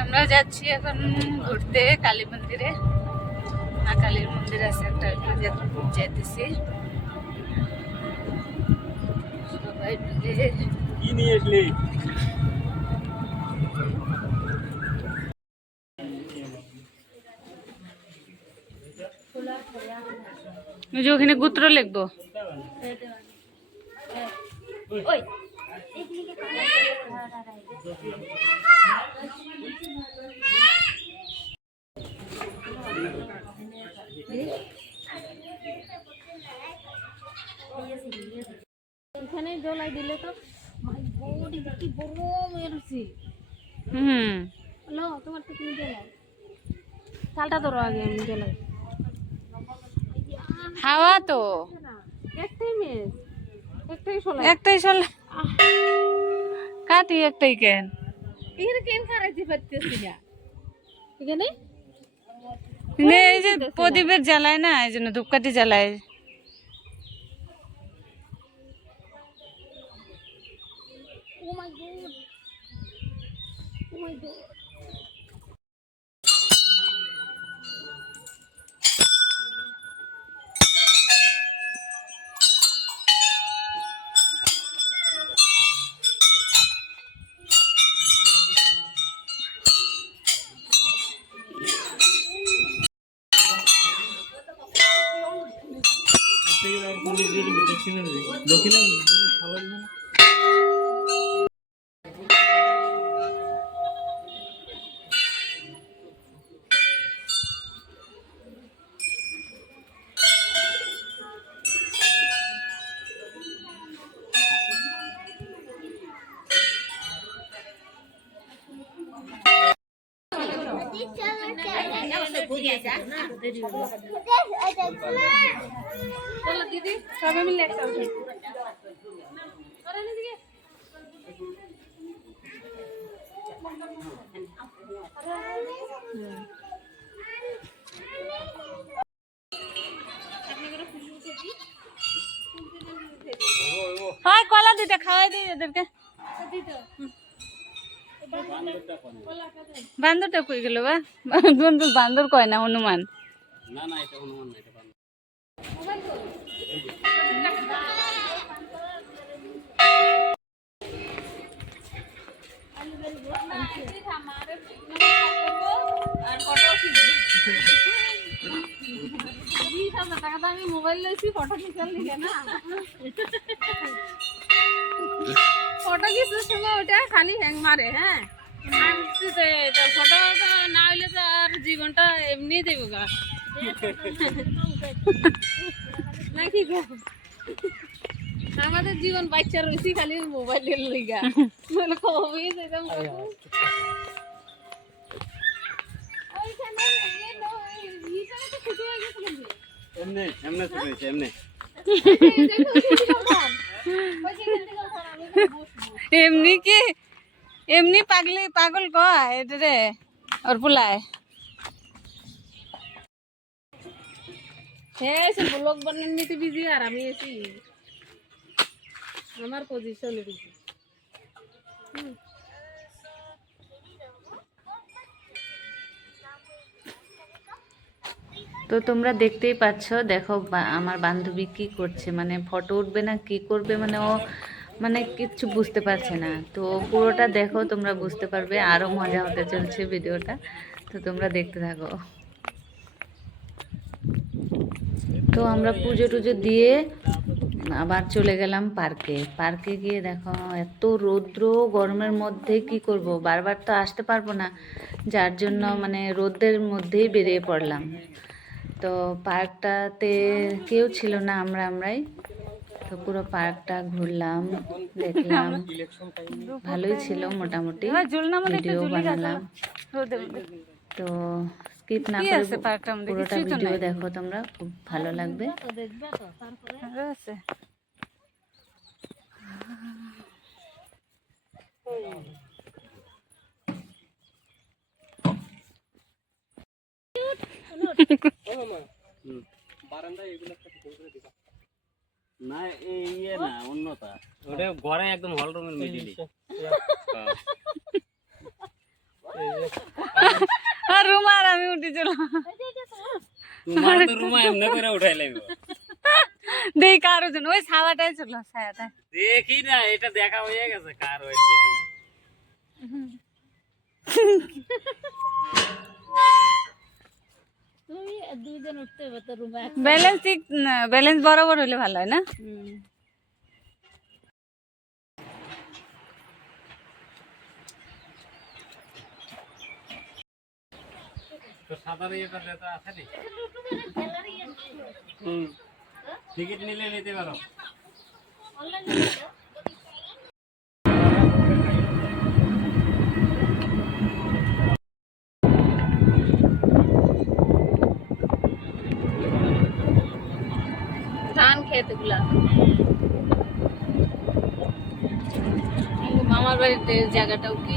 আমরা যাচ্ছি এখন ঘুরতে কালী মন্দিরে। মা কালীর মন্দির আছে একটা ওখানে যা- যেতেছি সবাই মিলে। কি নিয়ে আসলি? ওখানে গুত্র লিখব। এখানে জলাই দিলে তো কি হুম। তোমার তো তুমি জ্বলাই চালটা ধরো আগে আমি হাওয়া তো। একটাই মেয়ে একটাই কাটি একটাই কেন? এখানে কেন খারাইতে পারতেছি না? এখানে? এই যে প্রদীপের জ্বালায় না এই জন্য ধূপকাঠি জ্বালায়। ও মাই গড ও মাই গড দক্ষিণে ভালো চলো দিদি সবাই মিলে একটা উঠে হয় কলা দুইটা খাওয়াই দিই এদেরকে বান্দরটা কই গেল বা? কিন্তু বান্দর কয় না হনুমান? না না এটা হনুমান না এটা বান্দর। বিশ হাজার টাকা তো আমি মোবাইল লইছি ফটো না। ফটো খিচার সময় ওটা খালি হ্যাং মারে হ্যাঁ ফটো না হইলে তো আর জীবনটা এমনি দেব গা নাকি গো আমাদের জীবন বাচ্চা রয়েছি খালি মোবাইলের লিগা নইলে কবে যেতাম কাকু। ওইখানে এ নো- ইখানে তো খুশি হয়ে গেছিল যে। এমনি এমনি শুনেছি এমনি এমনি কি? এমনি পাগলি পাগল কয়? এটা রে ওর পোলায়। হ্যাঁ সে ব্লগ বানান নিতে বিজি আর আমি এসি আমার পজিশনে বিজি তো তোমরা দেখতেই পাচ্ছ দেখো আমার বান্ধবী কি করছে মানে ফটো উঠবে না কি করবে মানে ও মানে কিচ্ছু বুঝতে পারছে না। তো পুরোটা দেখো, তোমরা বুঝতে পারবে আরও মজা হতে চলছে ভিডিওটা। তো তোমরা দেখতে থাকো। তো আমরা পুজো টুজো দিয়ে আবার চলে গেলাম পার্কে। পার্কে গিয়ে দেখো, এত রৌদ্র, গরমের মধ্যে কি করব? বারবার তো আসতে পারব না, যার জন্য মানে রোদের মধ্যেই বেরিয়ে পড়লাম। তো পার্কটাতে কেউ ছিল না আমরা আমরাই। তো পুরো পার্কটা ঘুরলাম দেখলাম। ভালোই ছিল মোটামুটি ভিডিও বানালাম। তো স্কিপ না করে পুরোটা ভিডিও দেখো তোমরা খুব ভালো লাগবে। দেখবা তো তারপরে বারান্দায় এগুলো একটা করে দিবা। না এই ইয়ে না অন্যতা ওটা ঘরে একদম হল রুমের মিডিলে আর রুমা আর আমি উঠে চলাম তোমার তো রুমা এমনি করে উঠাই লাগবে দেখি কারো জন্য ওই ছাওয়াটাই ছিল ছায়াটা দেখি না এটা দেখা হয়ে গেছে কার ওয়েট দেখি দুইজন উঠতে হবে তো রুমে ব্যালেন্স ঠিক ব্যালেন্স বরাবর হলে ভালো হয় না? সাদা ইয়েটা আছে নি? টিকিট নিলে নিতে পারো। ধান খেতগুলা মামার বাড়িতে জায়গাটাও কি